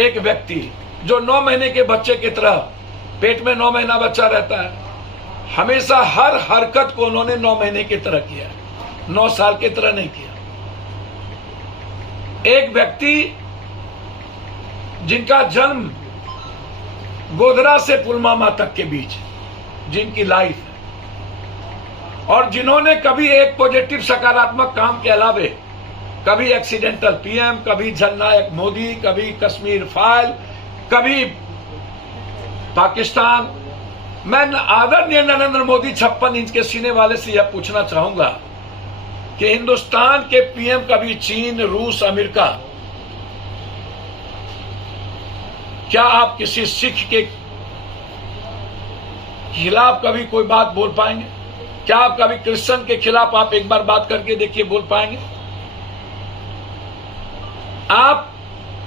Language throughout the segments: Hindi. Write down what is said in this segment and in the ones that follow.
एक व्यक्ति जो 9 महीने के बच्चे की तरह पेट में 9 महीना बच्चा रहता है, हमेशा हर हरकत को उन्होंने 9 महीने की तरह किया, 9 साल की तरह नहीं किया। एक व्यक्ति जिनका जन्म गोधरा से पुलवामा तक के बीच जिनकी लाइफ है, और जिन्होंने कभी एक पॉजिटिव सकारात्मक काम के अलावे कभी एक्सीडेंटल पीएम, कभी जननायक मोदी, कभी कश्मीर फाइल, कभी पाकिस्तान। मैं आदरणीय नरेंद्र मोदी 56 इंच के सीने वाले से यह पूछना चाहूंगा कि हिंदुस्तान के पीएम कभी चीन, रूस, अमेरिका, क्या आप किसी सिख के खिलाफ कभी कोई बात बोल पाएंगे? क्या आप कभी क्रिश्चियन के खिलाफ आप एक बार बात करके देखिए, बोल पाएंगे? आप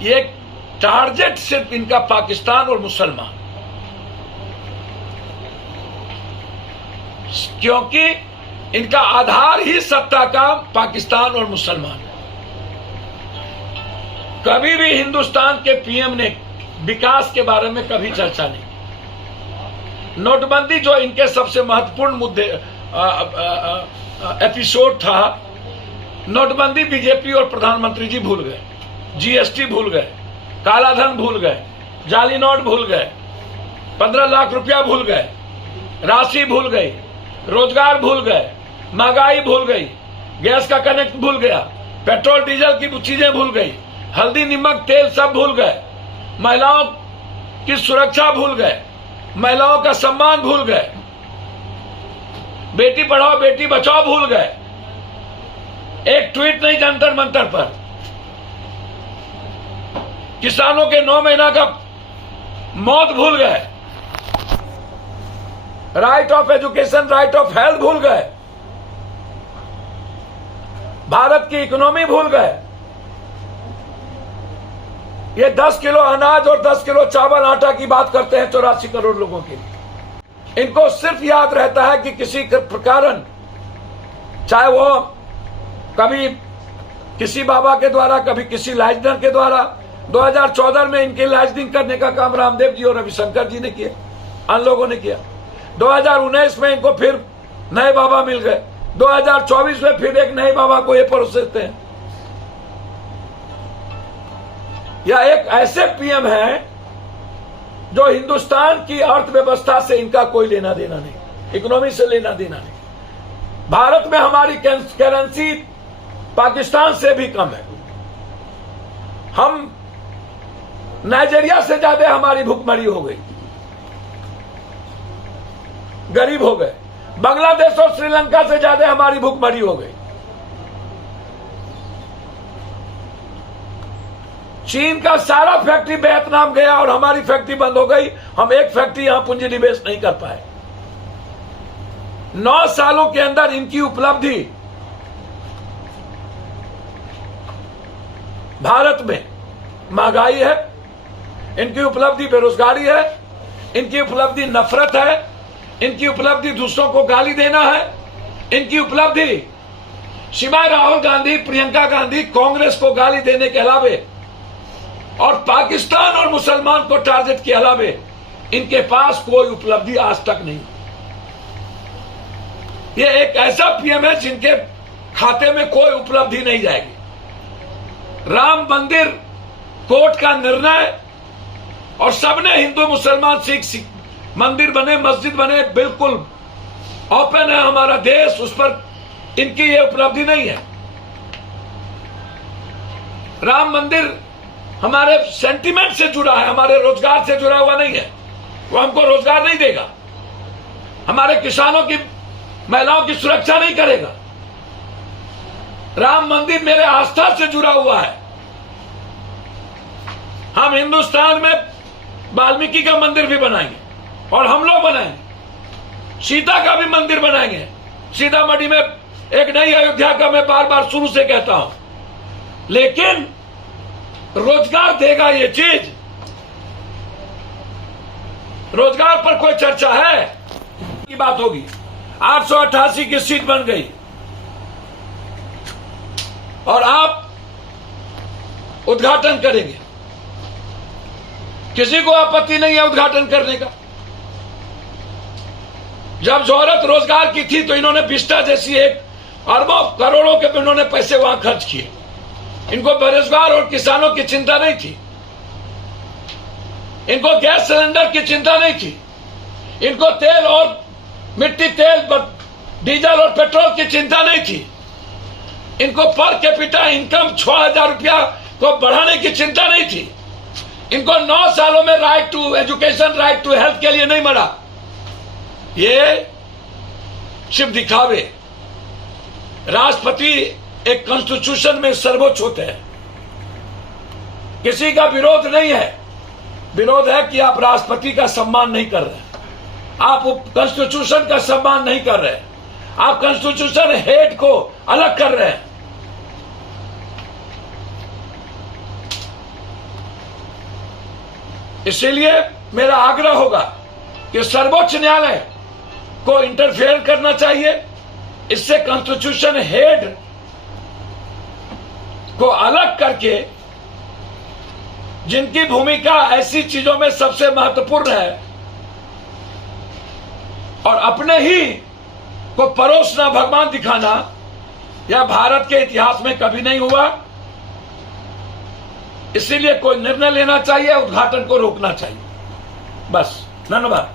ये टारगेट सिर्फ इनका पाकिस्तान और मुसलमान, क्योंकि इनका आधार ही सत्ता का पाकिस्तान और मुसलमान है। कभी भी हिंदुस्तान के पीएम ने विकास के बारे में कभी चर्चा नहीं की। नोटबंदी जो इनके सबसे महत्वपूर्ण मुद्दे एपिसोड था, नोटबंदी बीजेपी और प्रधानमंत्री जी भूल गए, जीएसटी भूल गए, कालाधन भूल गए, जाली नोट भूल गए, 15 लाख रुपया भूल गए, राशि भूल गई, रोजगार भूल गए, महंगाई भूल गई, गैस का कनेक्ट भूल गया, पेट्रोल डीजल की चीजें भूल गई, हल्दी नमक तेल सब भूल गए, महिलाओं की सुरक्षा भूल गए, महिलाओं का सम्मान भूल गए, बेटी पढ़ाओ बेटी बचाओ भूल गए, एक ट्वीट नहीं जंतर मंतर पर, किसानों के 9 महीना का मौत भूल गए, right of education, right of health भूल गए, भारत की इकोनॉमी भूल गए। ये 10 किलो अनाज और 10 किलो चावल आटा की बात करते हैं 84 करोड़ लोगों के लिए। इनको सिर्फ याद रहता है कि किसी प्रकार, चाहे वो कभी किसी बाबा के द्वारा, कभी किसी लाइजनर के द्वारा। 2014 में इनके लाइजनिंग करने का काम रामदेव जी और रविशंकर जी ने किया, अन्य लोगों ने किया। 2019 में इनको फिर नए बाबा मिल गए, 2024 में फिर एक नए बाबा को ये परोसते हैं। यह एक ऐसे पीएम है जो हिंदुस्तान की अर्थव्यवस्था से इनका कोई लेना देना नहीं, इकोनॉमी से लेना देना नहीं। भारत में हमारी करेंसी पाकिस्तान से भी कम है। हम नाइजीरिया से ज्यादा हमारी भुखमरी हो गई, गरीब हो गए। बांग्लादेश और श्रीलंका से ज्यादा हमारी भुखमरी हो गई। चीन का सारा फैक्ट्री वियतनाम गया और हमारी फैक्ट्री बंद हो गई। हम एक फैक्ट्री यहां पूंजी निवेश नहीं कर पाए। 9 सालों के अंदर इनकी उपलब्धि भारत में महंगाई है, इनकी उपलब्धि बेरोजगारी है, इनकी उपलब्धि नफरत है, इनकी उपलब्धि दूसरों को गाली देना है, इनकी उपलब्धि सिवाय राहुल गांधी, प्रियंका गांधी, कांग्रेस को गाली देने के अलावे और पाकिस्तान और मुसलमान को टारगेट के अलावे इनके पास कोई उपलब्धि आज तक नहीं। ये एक ऐसा पीएम है जिनके खाते में कोई उपलब्धि नहीं जाएगी। राम मंदिर कोर्ट का निर्णय और सबने हिंदू मुसलमान सिख मंदिर बने, मस्जिद बने, बिल्कुल ओपन है हमारा देश, उस पर इनकी ये उपलब्धि नहीं है। राम मंदिर हमारे सेंटिमेंट से जुड़ा है, हमारे रोजगार से जुड़ा हुआ नहीं है। वो हमको रोजगार नहीं देगा, हमारे किसानों की, महिलाओं की सुरक्षा नहीं करेगा। राम मंदिर मेरे आस्था से जुड़ा हुआ है। हम हिंदुस्तान में वाल्मीकि का मंदिर भी बनाएंगे और हम लोग बनाएंगे, सीता का भी मंदिर बनाएंगे। सीतामढ़ी में एक नई अयोध्या का मैं बार बार शुरू से कहता हूं, लेकिन रोजगार देगा ये चीज। रोजगार पर कोई चर्चा है की बात होगी। 888 की सीट बन गई और आप उद्घाटन करेंगे। किसी को आपत्ति नहीं है उद्घाटन करने का। जब जरूरत रोजगार की थी तो इन्होंने बिस्टा जैसी एक अरबों करोड़ों के इन्होंने पैसे वहां खर्च किए। इनको बेरोजगार और किसानों की चिंता नहीं थी, इनको गैस सिलेंडर की चिंता नहीं थी, इनको तेल और मिट्टी तेल डीजल और पेट्रोल की चिंता नहीं थी, इनको पर कैपिटा इनकम 6,000 रुपया को बढ़ाने की चिंता नहीं थी, इनको 9 सालों में right to education, right to health के लिए नहीं मरा। ये सिर्फ दिखावे। राष्ट्रपति एक कॉन्स्टिट्यूशन में सर्वोच्च होते हैं, किसी का विरोध नहीं है। विरोध है कि आप राष्ट्रपति का सम्मान नहीं कर रहे, आप कॉन्स्टिट्यूशन का सम्मान नहीं कर रहे, आप कॉन्स्टिट्यूशन हेड को अलग कर रहे हैं। इसीलिए मेरा आग्रह होगा कि सर्वोच्च न्यायालय को इंटरफेयर करना चाहिए। इससे कॉन्स्टिट्यूशन हेड को अलग करके, जिनकी भूमिका ऐसी चीजों में सबसे महत्वपूर्ण है और अपने ही को परोसना, भगवान दिखाना, यह भारत के इतिहास में कभी नहीं हुआ। इसीलिए कोई निर्णय लेना चाहिए, उद्घाटन को रोकना चाहिए। बस, धन्यवाद।